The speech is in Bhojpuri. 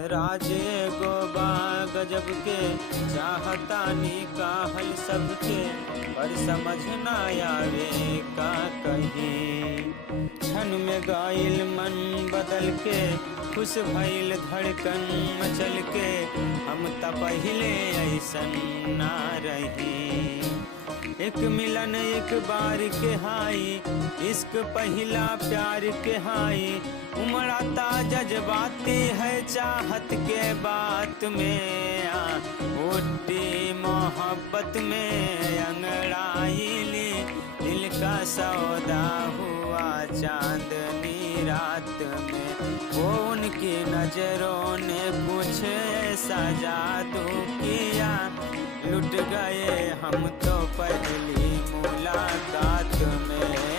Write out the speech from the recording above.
राजे गोबा गजब के चाहता निकाहल सबके, पर समझ ना आवे का कहीं। क्षण में गाइल मन बदल के, खुश भइल धड़कन मचल के, हम त पहिले ऐसन ना रही। एक मिलन एक बार के हाई, इश्क पहला प्यार के हाई। उमड़ाता जज्बाती है चाहत के बात में, उठी मोहब्बत में अंगड़ाईली। दिल का सौदा हुआ चांदनी रात में, वो उनकी नजरों ने कुछ ऐसा जादू किया। लुट गए हम तो पहली मुलाकात में।